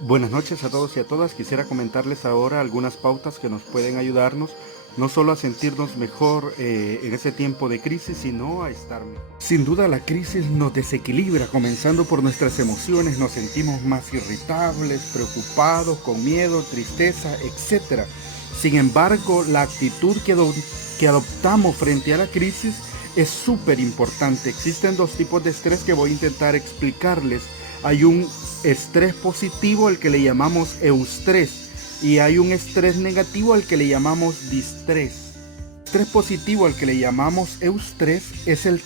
Buenas noches a todos y a todas. Quisiera comentarles ahora algunas pautas que nos pueden ayudarnos no solo a sentirnos mejor en ese tiempo de crisis, sino a estar mejor. Sin duda la crisis nos desequilibra, comenzando por nuestras emociones. Nos sentimos más irritables, preocupados, con miedo, tristeza, etc. Sin embargo, la actitud que adoptamos frente a la crisis es súper importante. Existen dos tipos de estrés que voy a intentar explicarles. Hay un estrés positivo al que le llamamos eustrés y hay un estrés negativo al que le llamamos distrés. El estrés positivo al que le llamamos eustrés es el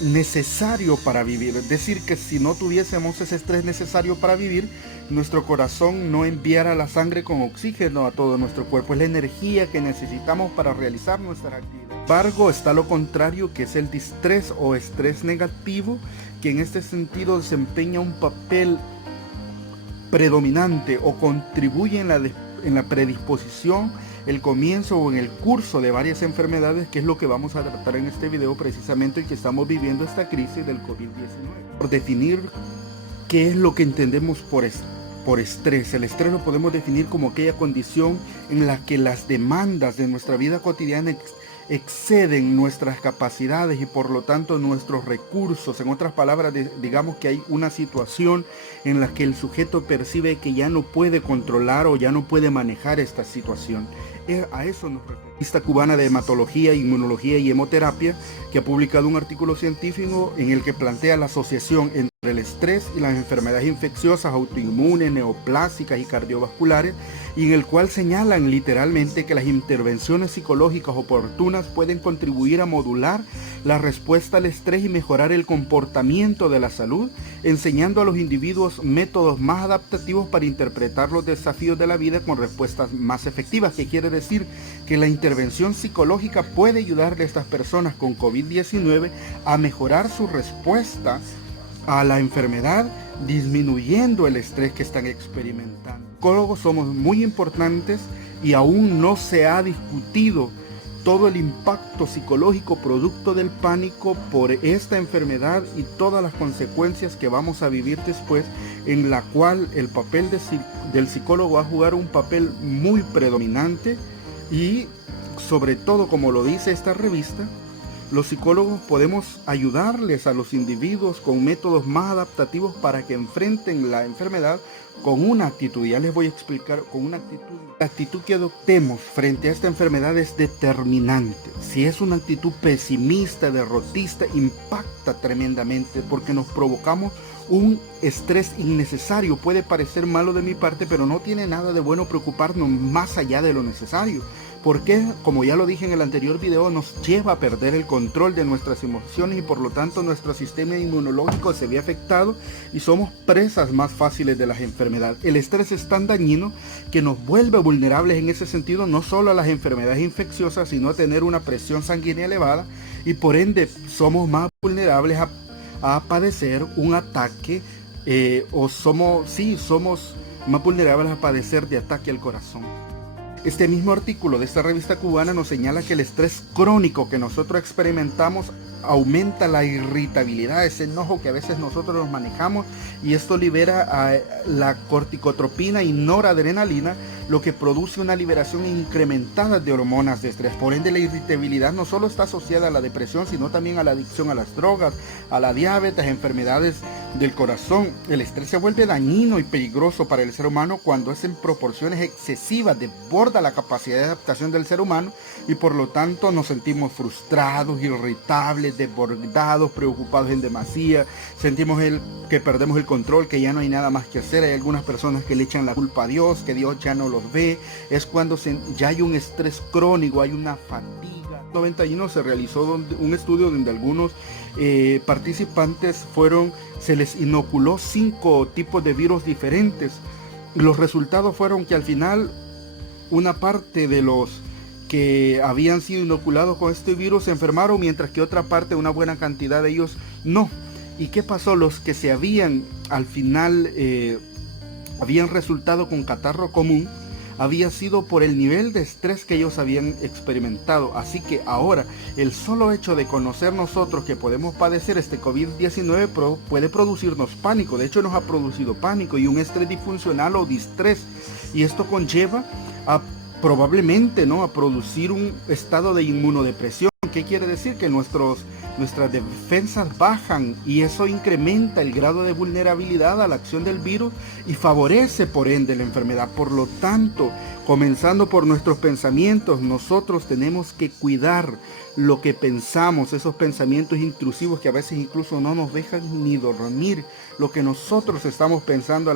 necesario para vivir, es decir, que si no tuviésemos ese estrés necesario para vivir, nuestro corazón no enviara la sangre con oxígeno a todo nuestro cuerpo, es la energía que necesitamos para realizar nuestras actividades. Sin embargo, está lo contrario, que es el distrés o estrés negativo, que en este sentido desempeña un papel predominante o contribuye en la predisposición, el comienzo o en el curso de varias enfermedades, que es lo que vamos a tratar en este video precisamente, y que estamos viviendo esta crisis del COVID-19. Por definir qué es lo que entendemos por estrés. El estrés lo podemos definir como aquella condición en la que las demandas de nuestra vida cotidiana exceden nuestras capacidades y por lo tanto nuestros recursos. En otras palabras, digamos que hay una situación en la que el sujeto percibe que ya no puede controlar o ya no puede manejar esta situación. A eso nos referimos. La Revista Cubana de Hematología, Inmunología y Hemoterapia, que ha publicado un artículo científico en el que plantea la asociación entre el estrés y las enfermedades infecciosas, autoinmunes, neoplásicas y cardiovasculares, y en el cual señalan literalmente que las intervenciones psicológicas oportunas pueden contribuir a modular la respuesta al estrés y mejorar el comportamiento de la salud, enseñando a los individuos métodos más adaptativos para interpretar los desafíos de la vida con respuestas más efectivas. ¿Qué quiere decir? Que la intervención psicológica puede ayudarle a estas personas con COVID-19 a mejorar su respuesta a la enfermedad, disminuyendo el estrés que están experimentando. Los psicólogos somos muy importantes y aún no se ha discutido todo el impacto psicológico producto del pánico por esta enfermedad y todas las consecuencias que vamos a vivir después, en la cual el papel del psicólogo va a jugar un papel muy predominante y sobre todo, como lo dice esta revista, los psicólogos podemos ayudarles a los individuos con métodos más adaptativos para que enfrenten la enfermedad con una actitud. Ya les voy a explicar con una actitud. La actitud que adoptemos frente a esta enfermedad es determinante. Si es una actitud pesimista, derrotista, impacta tremendamente porque nos provocamos un estrés innecesario. Puede parecer malo de mi parte, pero no tiene nada de bueno preocuparnos más allá de lo necesario. Porque, como ya lo dije en el anterior video, nos lleva a perder el control de nuestras emociones y por lo tanto nuestro sistema inmunológico se ve afectado y somos presas más fáciles de las enfermedades. El estrés es tan dañino que nos vuelve vulnerables en ese sentido, no solo a las enfermedades infecciosas, sino a tener una presión sanguínea elevada y por ende somos más vulnerables a padecer un ataque somos más vulnerables a padecer de ataque al corazón. Este mismo artículo de esta revista cubana nos señala que el estrés crónico que nosotros experimentamos aumenta la irritabilidad, ese enojo que a veces nosotros nos manejamos, y esto libera la corticotropina y noradrenalina, lo que produce una liberación incrementada de hormonas de estrés. Por ende, la irritabilidad no solo está asociada a la depresión, sino también a la adicción a las drogas, a la diabetes, enfermedades del corazón. El estrés se vuelve dañino y peligroso para el ser humano cuando es en proporciones excesivas, desborda la capacidad de adaptación del ser humano y por lo tanto nos sentimos frustrados, irritables, desbordados, preocupados en demasía, sentimos que perdemos el control, que ya no hay nada más que hacer. Hay algunas personas que le echan la culpa a Dios, que Dios ya no los ve. Es cuando ya hay un estrés crónico, hay una fatiga. En 91 se realizó un estudio donde algunos participantes se les inoculó 5 tipos de virus diferentes. Los resultados fueron que al final una parte de los que habían sido inoculados con este virus se enfermaron, mientras que otra parte, una buena cantidad de ellos, no. ¿Y qué pasó? Los que al final habían resultado con catarro común, había sido por el nivel de estrés que ellos habían experimentado. Así que ahora el solo hecho de conocer nosotros que podemos padecer este COVID-19 puede producirnos pánico. De hecho nos ha producido pánico y un estrés disfuncional o distrés, y esto conlleva a probablemente, ¿no?, a producir un estado de inmunodepresión. ¿Qué quiere decir? Que nuestras defensas bajan, y eso incrementa el grado de vulnerabilidad a la acción del virus y favorece por ende la enfermedad. Por lo tanto, comenzando por nuestros pensamientos, nosotros tenemos que cuidar lo que pensamos, esos pensamientos intrusivos que a veces incluso no nos dejan ni dormir. Lo que nosotros estamos pensando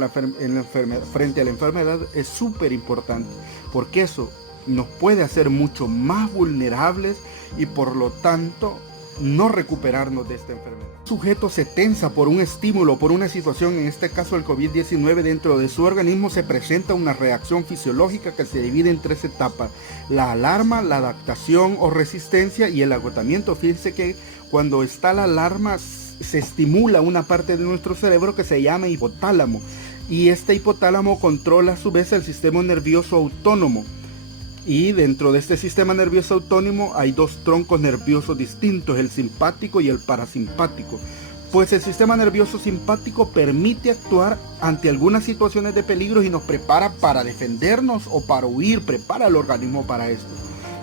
frente a la enfermedad es súper importante, porque eso nos puede hacer mucho más vulnerables y por lo tanto no recuperarnos de esta enfermedad. El sujeto se tensa por un estímulo, por una situación, en este caso el COVID-19, dentro de su organismo se presenta una reacción fisiológica que se divide en 3 etapas: la alarma, la adaptación o resistencia y el agotamiento. Fíjense que cuando está la alarma se estimula una parte de nuestro cerebro que se llama hipotálamo, y este hipotálamo controla a su vez el sistema nervioso autónomo. Y dentro de este sistema nervioso autónomo hay 2 troncos nerviosos distintos, el simpático y el parasimpático. Pues el sistema nervioso simpático permite actuar ante algunas situaciones de peligro y nos prepara para defendernos o para huir, prepara al organismo para esto.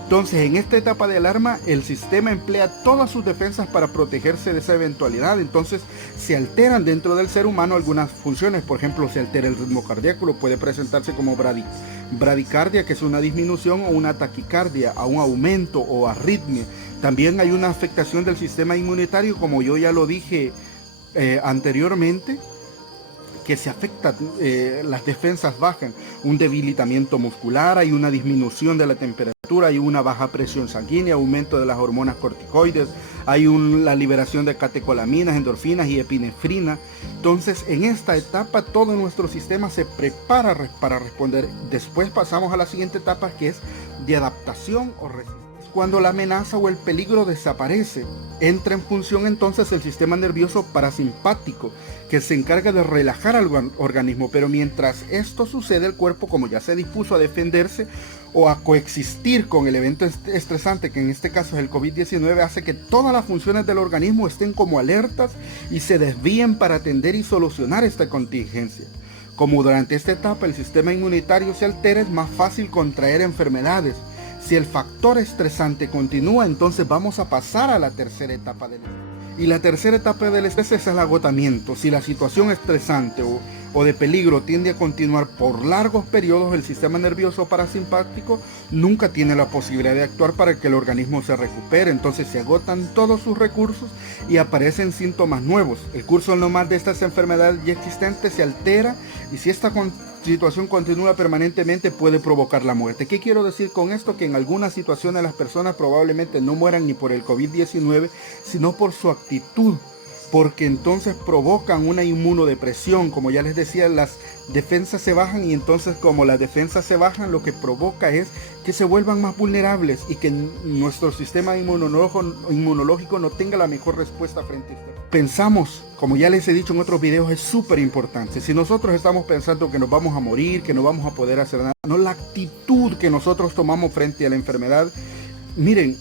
Entonces, en esta etapa de alarma, el sistema emplea todas sus defensas para protegerse de esa eventualidad. Entonces, se alteran dentro del ser humano algunas funciones. Por ejemplo, se altera el ritmo cardíaco, puede presentarse como bradicardia, que es una disminución, o una taquicardia, a un aumento o arritmia. También hay una afectación del sistema inmunitario, como yo ya lo dije anteriormente, que se afecta, las defensas bajan, un debilitamiento muscular, hay una disminución de la temperatura, hay una baja presión sanguínea, aumento de las hormonas corticoides, hay la liberación de catecolaminas, endorfinas y epinefrina. Entonces, en esta etapa todo nuestro sistema se prepara para responder. Después pasamos a la siguiente etapa, que es de adaptación o resistencia. Cuando la amenaza o el peligro desaparece, entra en función entonces el sistema nervioso parasimpático, que se encarga de relajar al organismo. Pero mientras esto sucede, el cuerpo, como ya se dispuso a defenderse o a coexistir con el evento estresante, que en este caso es el COVID-19, hace que todas las funciones del organismo estén como alertas y se desvíen para atender y solucionar esta contingencia. Como durante esta etapa el sistema inmunitario se altera, es más fácil contraer enfermedades. Si el factor estresante continúa, entonces vamos a pasar a la tercera etapa del estrés. Y la tercera etapa del estrés es el agotamiento. Si la situación estresante o de peligro tiende a continuar por largos periodos, el sistema nervioso parasimpático nunca tiene la posibilidad de actuar para que el organismo se recupere. Entonces se agotan todos sus recursos y aparecen síntomas nuevos. El curso normal de estas enfermedades ya existentes se altera, y si esta situación continúa permanentemente puede provocar la muerte. ¿Qué quiero decir con esto? Que en algunas situaciones las personas probablemente no mueran ni por el COVID-19, sino por su actitud, porque entonces provocan una inmunodepresión. Como ya les decía, las defensas se bajan, y entonces como las defensas se bajan, lo que provoca es que se vuelvan más vulnerables y que nuestro sistema inmunológico no tenga la mejor respuesta frente a esto. Pensamos, como ya les he dicho en otros videos, es súper importante. Si nosotros estamos pensando que nos vamos a morir, que no vamos a poder hacer nada, no, la actitud que nosotros tomamos frente a la enfermedad. Miren,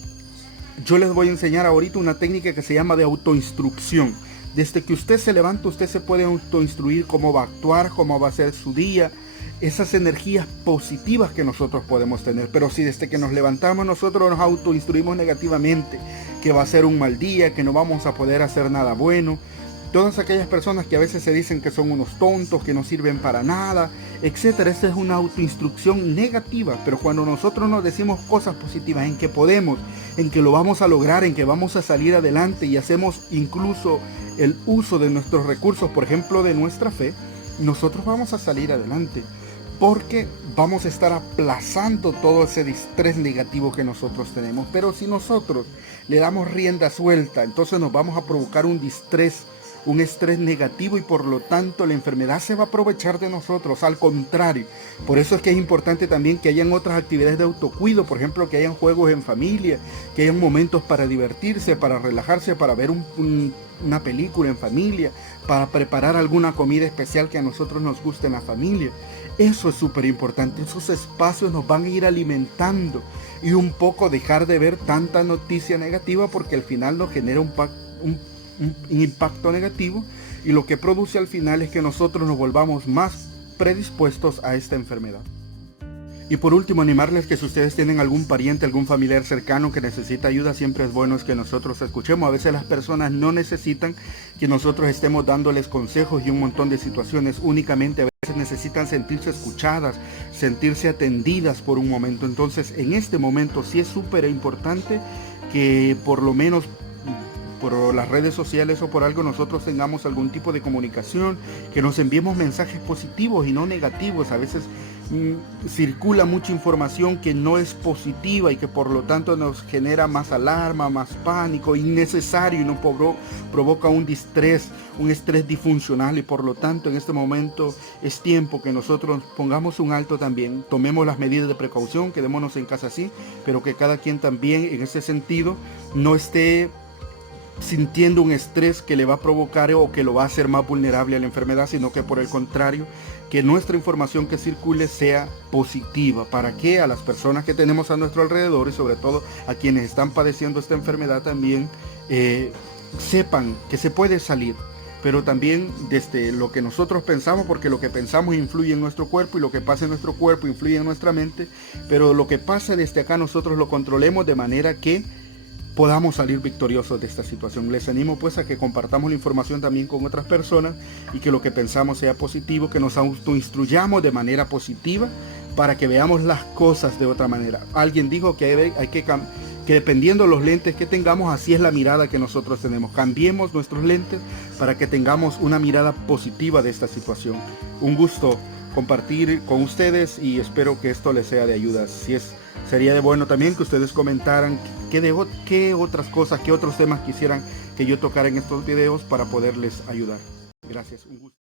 yo les voy a enseñar ahorita una técnica que se llama de autoinstrucción. Desde que usted se levanta, usted se puede autoinstruir cómo va a actuar, cómo va a ser su día, esas energías positivas que nosotros podemos tener. Pero si desde que nos levantamos nosotros nos autoinstruimos negativamente, que va a ser un mal día, que no vamos a poder hacer nada bueno, todas aquellas personas que a veces se dicen que son unos tontos, que no sirven para nada, etcétera, esa es una autoinstrucción negativa. Pero cuando nosotros nos decimos cosas positivas, en que podemos, en que lo vamos a lograr, en que vamos a salir adelante, y hacemos incluso el uso de nuestros recursos, por ejemplo de nuestra fe, nosotros vamos a salir adelante, porque vamos a estar aplazando todo ese estrés negativo que nosotros tenemos. Pero si nosotros le damos rienda suelta, entonces nos vamos a provocar un distrés un estrés negativo y por lo tanto la enfermedad se va a aprovechar de nosotros, al contrario. Por eso es que es importante también que hayan otras actividades de autocuido, por ejemplo, que hayan juegos en familia, que hayan momentos para divertirse, para relajarse, para ver una película en familia, para preparar alguna comida especial que a nosotros nos guste en la familia. Eso es súper importante, esos espacios nos van a ir alimentando y un poco dejar de ver tanta noticia negativa, porque al final nos genera un impacto negativo y lo que produce al final es que nosotros nos volvamos más predispuestos a esta enfermedad. Y por último, animarles que si ustedes tienen algún pariente, algún familiar cercano que necesita ayuda, siempre es bueno que nosotros escuchemos. A veces las personas no necesitan que nosotros estemos dándoles consejos y un montón de situaciones, únicamente a veces necesitan sentirse escuchadas, sentirse atendidas por un momento. Entonces, en este momento sí es súper importante que por lo menos por las redes sociales o por algo nosotros tengamos algún tipo de comunicación, que nos enviemos mensajes positivos y no negativos. A veces circula mucha información que no es positiva y que por lo tanto nos genera más alarma, más pánico innecesario y nos provoca un estrés disfuncional, y por lo tanto en este momento es tiempo que nosotros pongamos un alto también, tomemos las medidas de precaución, quedémonos en casa sí, pero que cada quien también en ese sentido no esté sintiendo un estrés que le va a provocar o que lo va a hacer más vulnerable a la enfermedad, sino que por el contrario, que nuestra información que circule sea positiva, para que a las personas que tenemos a nuestro alrededor y sobre todo a quienes están padeciendo esta enfermedad también sepan que se puede salir, pero también desde lo que nosotros pensamos, porque lo que pensamos influye en nuestro cuerpo y lo que pasa en nuestro cuerpo influye en nuestra mente, pero lo que pasa desde acá nosotros lo controlemos de manera que podamos salir victoriosos de esta situación. Les animo pues a que compartamos la información también con otras personas y que lo que pensamos sea positivo, que nos autoinstruyamos de manera positiva para que veamos las cosas de otra manera. Alguien dijo que que dependiendo de los lentes que tengamos, así es la mirada que nosotros tenemos. Cambiemos nuestros lentes para que tengamos una mirada positiva de esta situación. Un gusto compartir con ustedes y espero que esto les sea de ayuda. Sería de bueno también que ustedes comentaran qué otras cosas, qué otros temas quisieran que yo tocara en estos videos para poderles ayudar. Gracias, un gusto.